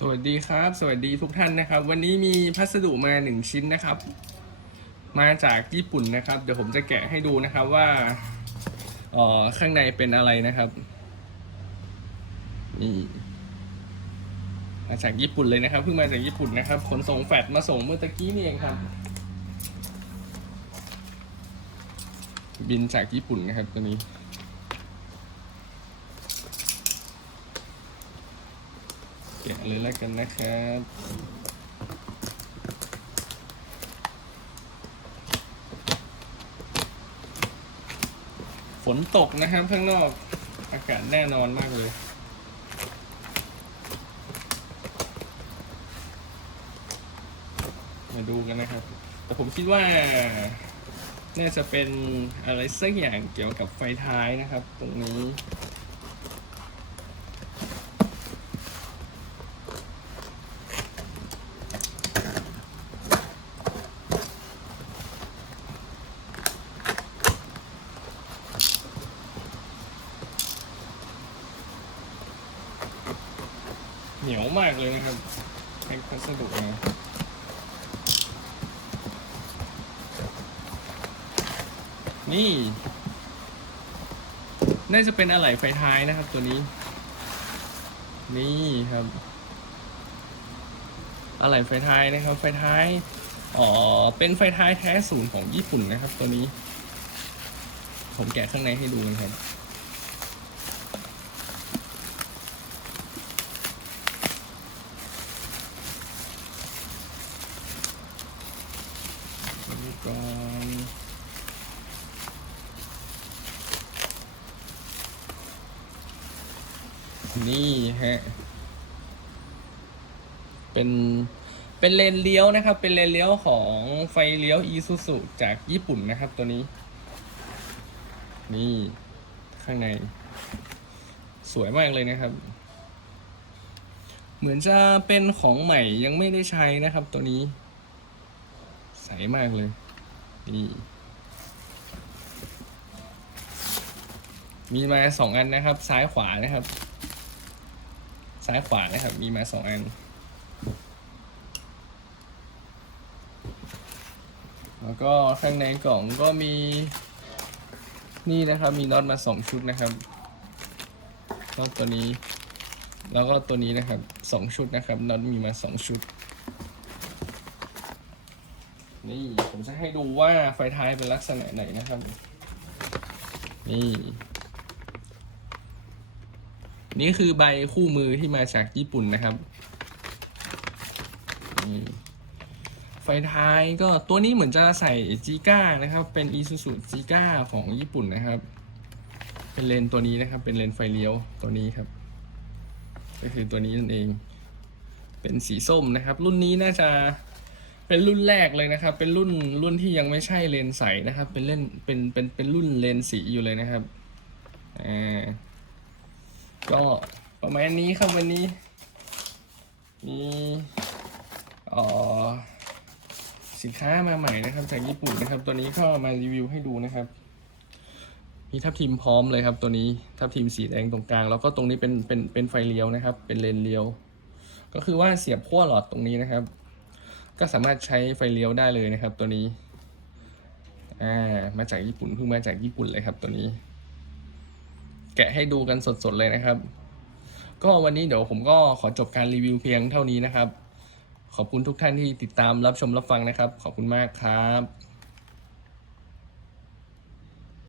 สวัสดีครับ สวัสดีทุกท่านนะครับ วันนี้มีพัสดุมาหนึ่งชิ้นนะครับ มาจากญี่ปุ่นนะครับ เดี๋ยวผมจะแกะให้ดูนะครับว่าเอ่อข้างในเป็นอะไรนะครับนี่มาจากญี่ปุ่นเลยนะครับเพิ่งมาจากญี่ปุ่นนะครับขนส่งแฟดมาส่งเมื่อตะกี้นี่เองครับ บินจากญี่ปุ่นนะครับตัวนี้ กะเลยแล้วกันนะครับฝนตกนะครับข้างนอกอากาศแน่นอนมากเลยมาดูกันนะครับ แต่ผมคิดว่า น่าจะเป็นอะไรสักอย่างเกี่ยวกับไฟท้ายนะครับ ตรงนี้ เหนียวมากเลยนะครับแพ็คพัสดุมานี่ น่าจะเป็นอะไหล่ไฟท้ายนะครับตัวนี้ นี่ครับ อะไหล่ไฟท้ายนะครับ ไฟท้าย อ๋อ เป็นไฟท้ายแท้ศูนย์ของญี่ปุ่นนะครับ ตัวนี้ ผมแกะข้างในให้ดูนะครับ ดู ก่อนนี่ฮะ เป็น เป็นเลนเลี้ยวนะครับ เป็นเลนเลี้ยวของไฟเลี้ยวอีซูซุจากญี่ปุ่นนะครับตัวนี้ นี่ ข้างใน สวยมากเลยนะครับ เหมือนจะเป็นของใหม่ยังไม่ได้ใช้นะครับตัวนี้ ใสมากเลย นี่ มีมาสองอันนะครับ ซ้ายขวานะครับ ซ้ายขวานะครับ มีมาสองอัน แล้วก็ข้างในกล่องก็มี นี่นะครับ มีน็อตมาสองชุดนะครับน็อตตัวนี้ แล้วก็ตัวนี้นะครับสองชุดนะครับน็อตมีมาสองชุด นี่ผมจะให้ดูว่าไฟท้ายเป็นลักษณะไหนนะครับ นี่ นี่คือใบคู่มือที่มาจากญี่ปุ่นนะครับไฟท้ายก็ตัวนี้เหมือนจะใส่จีก้านะครับ เป็น Isuzu จีก้าของญี่ปุ่นนะครับ เป็นเลนตัวนี้นะครับ เป็นเลนไฟเลี้ยวตัวนี้ครับ ก็คือตัวนี้นั่นเอง เป็นสีส้มนะครับ รุ่นนี้น่าจะ เป็นรุ่นแรกเลยนะครับ เป็นรุ่นรุ่นที่ยังไม่ใช่เลนส์ใสนะครับ เป็นเล่นเป็นเป็นเป็นรุ่นเลนส์สีอยู่เลยนะครับอ่าก็ประมาณนี้ครับวันนี้มีอ่อสินค้ามาใหม่นะครับ จากญี่ปุ่นนะครับ ตัวนี้ก็มารีวิวให้ดูนะครับ มีทับทิมพร้อมเลยครับ ตัวนี้ทับทิมสีแดงตรงกลาง แล้วก็ตรงนี้เป็นเป็นเป็นไฟเลี้ยวนะครับ เป็นเลนเลี้ยว ก็คือว่าเสียบขั้วหลอดตรงนี้นะครับ ก็สามารถใช้ไฟเลี้ยวได้เลยนะครับ ตัวนี้อ่ามาจากญี่ปุ่นเพิ่งมาจากญี่ปุ่นเลยครับ ตัวนี้ แกะให้ดูกันสดๆเลยนะครับ ก็วันนี้เดี๋ยวผมก็ขอจบการรีวิวเพียงเท่านี้นะครับ ขอบคุณทุกท่านที่ติดตามรับชมรับฟังนะครับ ขอบคุณมากครับ